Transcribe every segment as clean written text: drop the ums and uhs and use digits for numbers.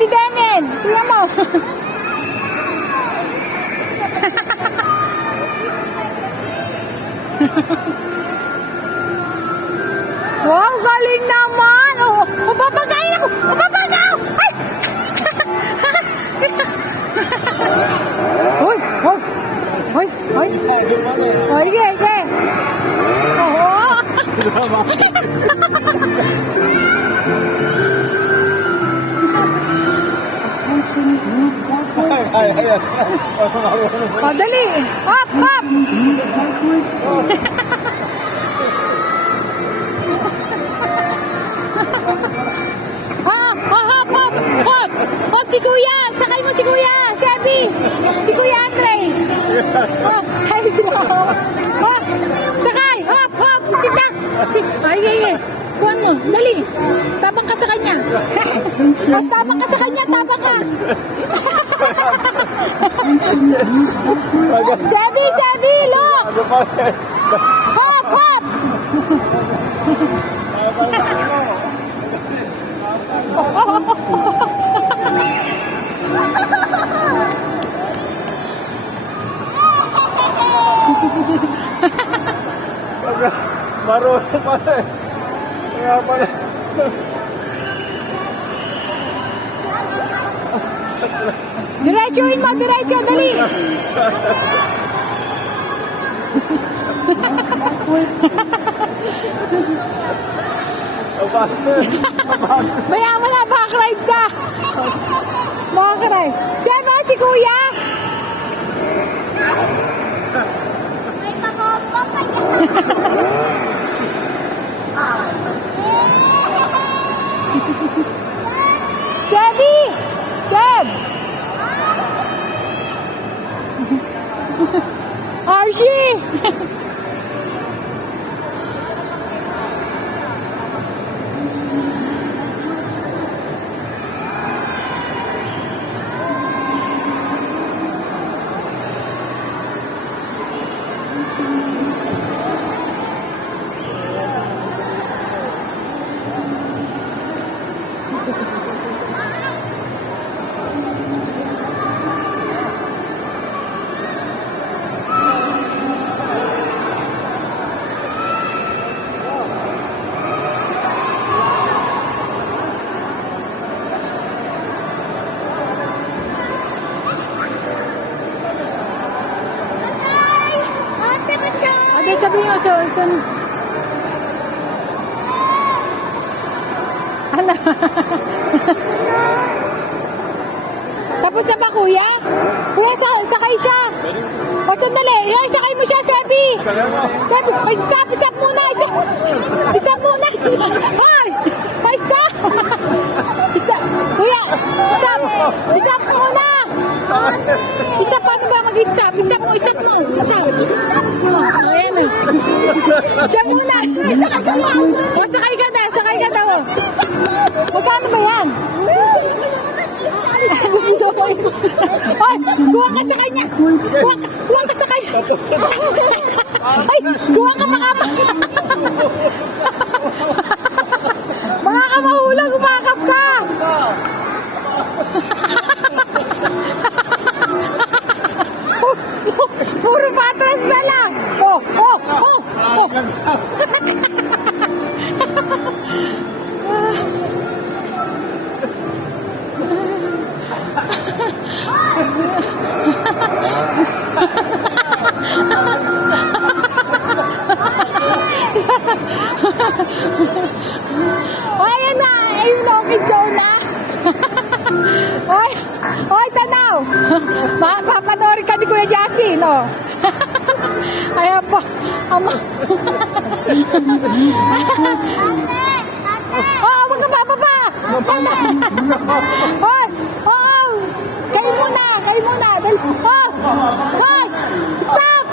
si Demen. Tingnan mo. Wow, galing naman. Oh, papagayin ako. Papagaw. Ay! Hoy, hoy. Hoy, hoy. Hoy, ge. Oh. Oh, dali. Hop, hop. Hop, si Kuya. Sakay mo si Kuya. Si Abby. Si Kuya Andre. Oh, ay sila. Hop, sakay. Hop, hop. Sit down. Ay. Kuhan mo. Dali. Tabang ka sa kanya. Tabang ka sa kanya. Tabang ka. Sabi, look. Hop, hop. Marunong pala eh. Kaya pala. Diretsuhin mo, diretso, dali. Bayan mo na, backride ka. Backride. Sema, si Kuya. May pagkakot pa Chevy! Chev! Archie! Okay, sabi nyo, so, ano? Tapos na ba, Kuya? Kuya, sakay siya. O, sandali. Yoy, sakay mo siya, Sebi. Sebi, isap muna. Isap muna. Hoy! Stop! Kuya, isap muna. Isap, paano ba mag-stop? Isap mo. Isap. Ayan eh. Siya muna. Sakay ka pa. O, sakay ka daw. Magkano ba yan? Gusto daw ko isa. Ay, kuha ka sa kanya. Kuha ka sa kanya. Ay, kuha ka mga mga kamahulang, umakap ka. Puro patras na lang. Oh. Ayan na, ayun na, video na. Oy, tanaw. Papanorin ka ni Kuya Jassy, no? Ayan po. Ama. Oh, wag ka bababa. Oy, kayo muna. Dali. Hoy, stop.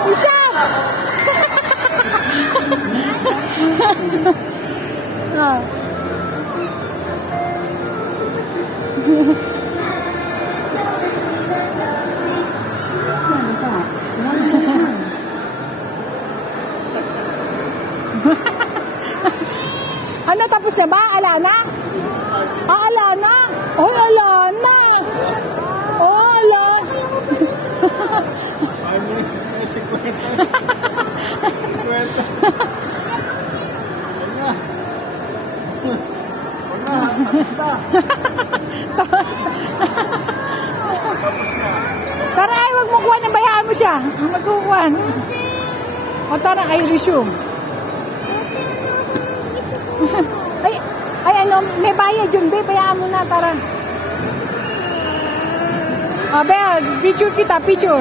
Ano, tapos na ba? Ala na? Ala na? Oy, ala na. Kwenta. Huwag na. Huwag na. Tapos na. Tara, ay, wag mo kuha ng bayaan mo siya. Magkukuha. O tara, I resume. Ay, ano, may bayad yun, be. Bayaan mo na, tara. O, be, picture kita, picture.